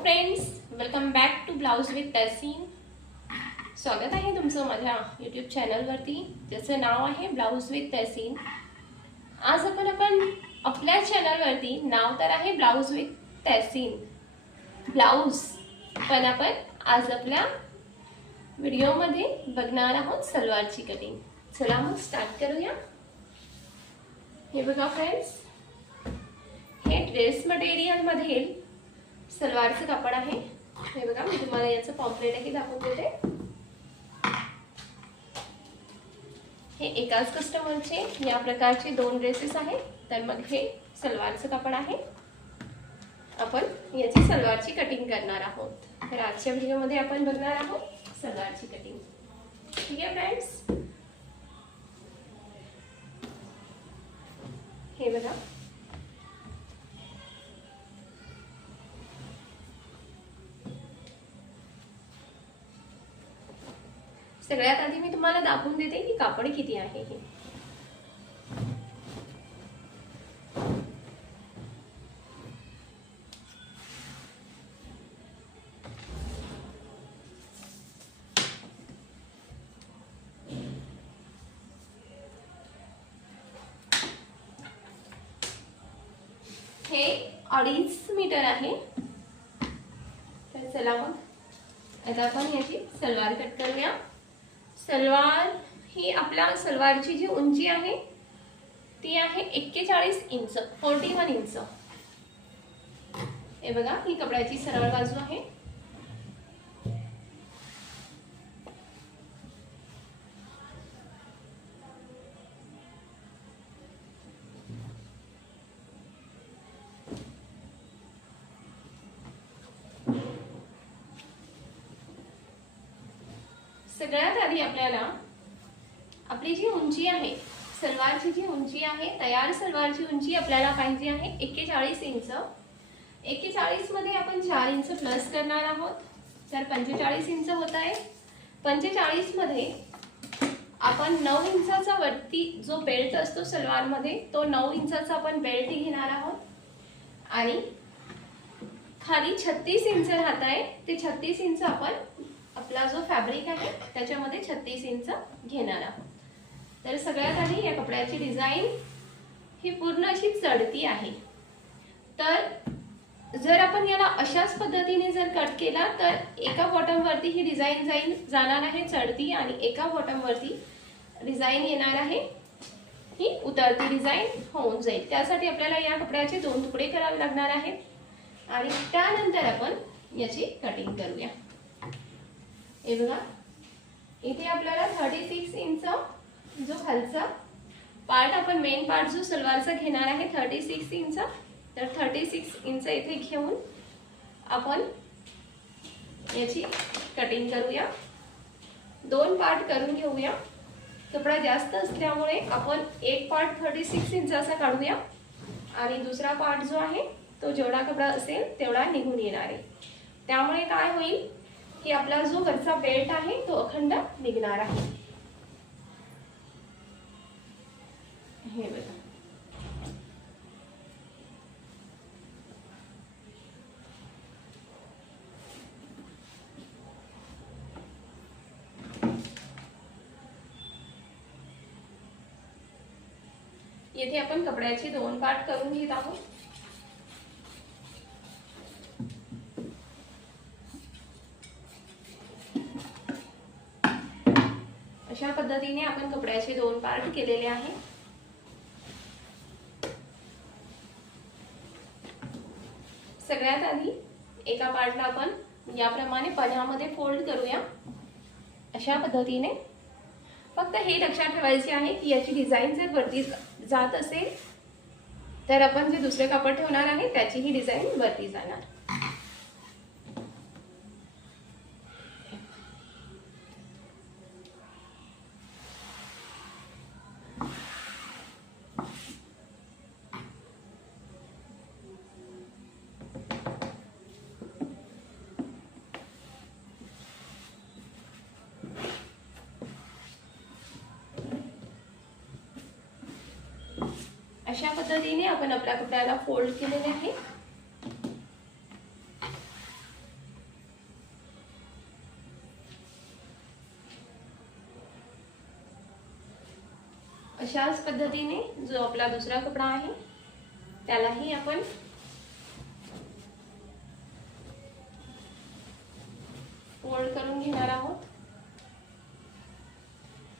Friends, welcome back to blouse with Tahseen. स्वागत आहे तुमचं माझ्या यूट्यूब चॅनलवरती, ज्याचं नाव आहे ब्लाउज विथ तहसीन। आज आपण आपल्या चॅनलवरती नाव तर आहे ब्लाउज विथ तहसीन ब्लाउज, पण आपण आज आपल्या व्हिडिओमध्ये बघणार आहोत सलवारची कटिंग। चला मग स्टार्ट करूया। हे बघा फ्रेंड्स, हे ड्रेस मटेरियल मध्ये सलवारचं कापड आहे। हे बघा, मी तुम्हाला याचं पॉम्पलेटही दाखवून देते। हे एकाच कस्टमरचे या प्रकारचे 2 ड्रेसेस आहेत, तर मग हे सलवारचं कापड आहे। आपण याची सलवारची कटिंग करणार आहोत। तर आजच्या व्हिडिओमध्ये आपण बघणार आहोत सलवारची कटिंग। ठीक आहे फ्रेंड्स, हे बघा, सगळ्यात आधी मी तुम्हाला दाखवून देते की कापड किती आहे। हे 2.5 मीटर आहे। तर चला मग आता आपण याची सलवार कट करूया। सलवार ही आपल्या सलवारची जी उंची आहे ती आहे 41 इंच, 41 इंच। हे बघा, ही कपड्याची सरळ बाजू आहे। सगळ्यात आधी आपल्याला आपली जी उंची आहे, सलवारची जी उंची आहे, तयार सलवारची उंची आपल्याला पाहिजे आहे 41 इंच। 41 मध्ये आपण 4 इंच प्लस करणार आहोत, तर 45 इंच होत आहे। 45 मध्ये आपण 9 इंचाचा वरती जो बेल्ट असतो सलवार मध्ये, तो 9 इंचाचा आपण बेल्ट घेणार आहोत आणि खाली 36 इंच राहत आहे, ते 36 इंच आपण आपला जो फॅब्रिक आहे त्याच्यामध्ये 36 इंच घेणार आहोत। तर सगळ्यात आधी या कपड्याची डिझाइन ही पूर्ण अशी चढती आहे। तर जर आपण याला अशाच पद्धतीने जर कट केला तर एका बॉटम वरती ही डिझाइन जाणार आहे चढती, आणि एका बॉटम वरती डिझाइन येणार आहे ही उतरती डिझाइन होऊन जाईल। त्यासाठी आपल्याला या कपड्याचे 2 तुकडे करावे लागणार आहेत आणि त्यानंतर आपण याची कटिंग करूया। हे बघा, इथे आपल्याला 36 इंच जो खालचा पार्ट, आपण मेन पार्ट जो सलवारचा घेणार आहे 36 इंच, तर 36 इंच इथे घेऊन आपण याची कटिंग करूया। 2 पार्ट करून घेऊया। कपडा जास्त असल्यामुळे आपण एक पार्ट 36 इंचाचा काढूया आणि दुसरा पार्ट जो आहे तो जेवढा कपडा असेल तेवढा निघून येणार आहे। त्यामुळे काय होईल की आपला जो वरचा बेल्ट आहे तो अखंड निघणार आहे। हे बघा, येथे आपण कपड्याचे 2 पार्ट करून घेत आहोत। अशा पद्धतीने आपण कपड्याचे 2 पार्ट केलेले आहे। सगळ्यात आधी एका पार्टला आपण याप्रमाणे पन्हामध्ये फोल्ड करूया, अशा पद्धतीने। फक्त हे लक्षात ठेवायचे आहे की याची डिझाइन जर वरती जात असेल तर आपण जे दुसरे कापड ठेवणार आहे त्याची ही डिझाइन वरती जाणार। अशा पद्धतीने आपण आपल्या कपड्याला फोल्ड केलेले आहे। अशाच पद्धतीने जो आपला दुसरा कपडा आहे त्यालाही आपण फोल्ड करून घेणार आहोत।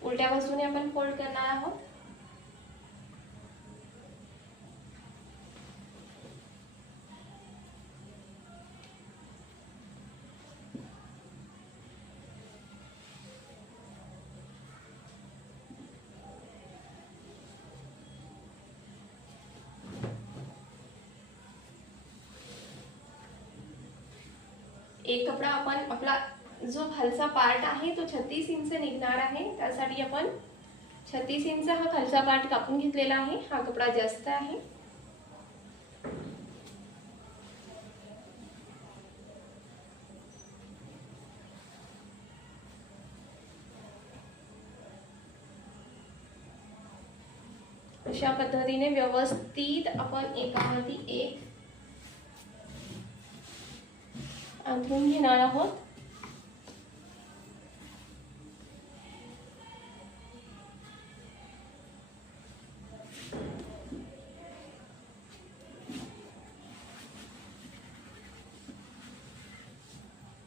उलट्या बाजूने आपण फोल्ड करणार आहोत। एक कपडा आपण आपला जो खालचा पार्ट आहे तो 36 इंच निघणार आहे, त्यासाठी आपण 36 इंच हा खालचा पार्ट कापून घेतलेला आहे। हा कपडा जास्त आहे। अशा पद्धतीने व्यवस्थित आपण एकावरती एक अंथरून घेणार आहोत।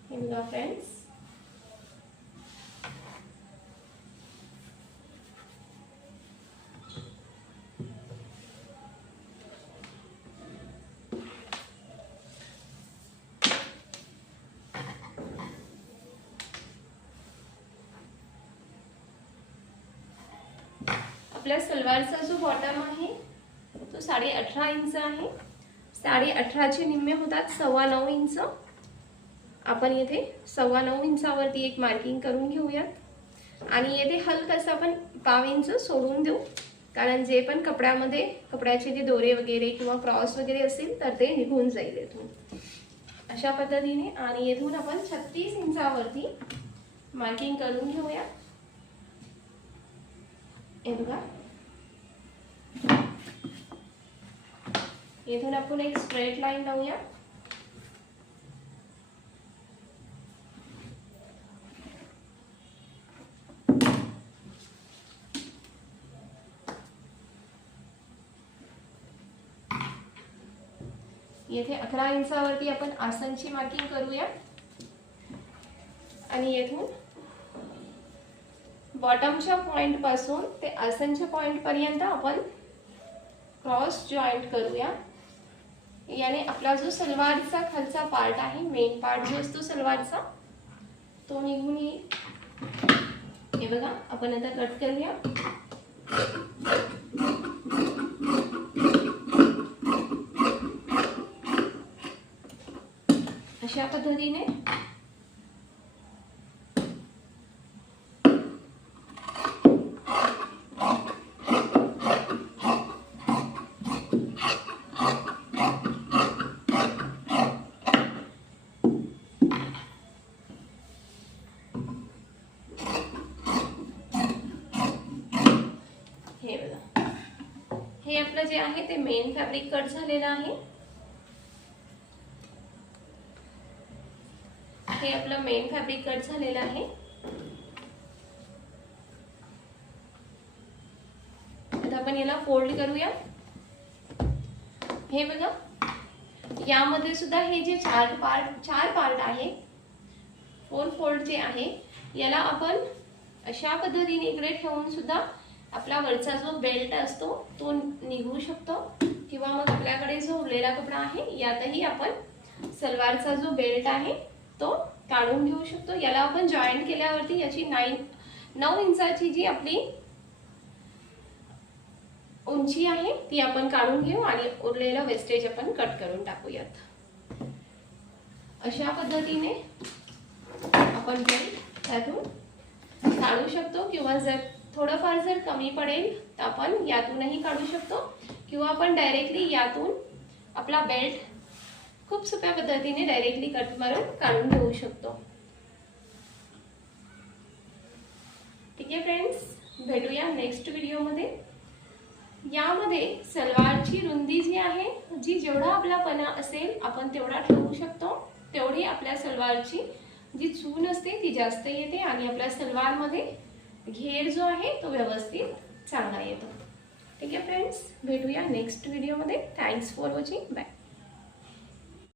हे बघा फ्रेंड्स, आपल्या सलवारचा जो बॉटम आहे तो 18.5 इंच आहे। 18.5 चे निम्मे होतात 9.25 इंच। आपण येथे 9.25 इंचावरती एक मार्किंग करून घेऊयात आणि येथे हलकसं आपण 1/2 इंच सोडून देऊ, कारण जे पण कपड्याचे जे दोरे वगैरे किंवा क्रॉस वगैरे असेल तर ते निघून जाईल येथून। अशा पद्धतीने आणि येथून आपण 36 इंचावरती मार्किंग करून घेऊया। हे बघा, येथून आपण एक स्ट्रेट लाईन लावूया। येथे 11 इंचावरती आपण आसनची मार्किंग करूया आणि येथून बॉटमच्या पॉइंट पासून ते आसनच्या पॉइंट पर्यंत आपण क्रॉस जॉइंट करूया। याने आपला जो सलवारचा खालचा पार्ट आहे, मेन पार्ट जो असतो सलवारचा, तो निघून येईल। हे बघा, आपण आता कट करूया। अशा पद्धतीने हे आपलं जे आहे ते मेन फॅब्रिक कट झालेलं आहे। हे आपलं मेन फॅब्रिक कट झालेलं आहे। आता आपण याला फोल्ड करूया। हे बघा, यामध्ये सुद्धा हे जे चार पार्ट आहे, 4 फोल्ड जे आहे, याला आपण अशा पद्धतीने इकडे ठेवून सुद्धा आपला वरचा जो बेल्ट असतो तो निघू शकतो, किंवा मग आपल्याकडे जो उरलेला कपडा आहे यातही आपण सलवारचा जो बेल्ट आहे तो काढून घेऊ शकतो। याला आपण जॉईंट केल्यावरती याची 9 इंचाची जी आपली उंची आहे ती आपण काढून घेऊ आणि उरलेला वेस्टेज आपण कट करून टाकूयात। अशा पद्धतीने आपण त्यातून काढू शकतो, किंवा जर थोडंफार जर कमी पडेल तर आपण यातूनही काढू शकतो, किंवा आपण डायरेक्टली यातून आपला बेल्ट खूप सोप्या पद्धतीने डायरेक्टली कट मारून काढून घेऊ शकतो। ठीक आहे फ्रेंड्स, भेटूया नेक्स्ट व्हिडिओमध्ये। यामध्ये सलवारची रुंदी जी आहे, जी जेवढा आपलापणा असेल आपण तेवढा ठेवू शकतो, तेवढी आपल्या सलवारची जी चून असते ती जास्त येते आणि आपल्या सलवारमध्ये घेर जो आहे तो व्यवस्थित चांगला येतो. ठीक आहे फ्रेंड्स, भेटूया नेक्स्ट व्हिडिओमध्ये. Thanks for watching. बाय.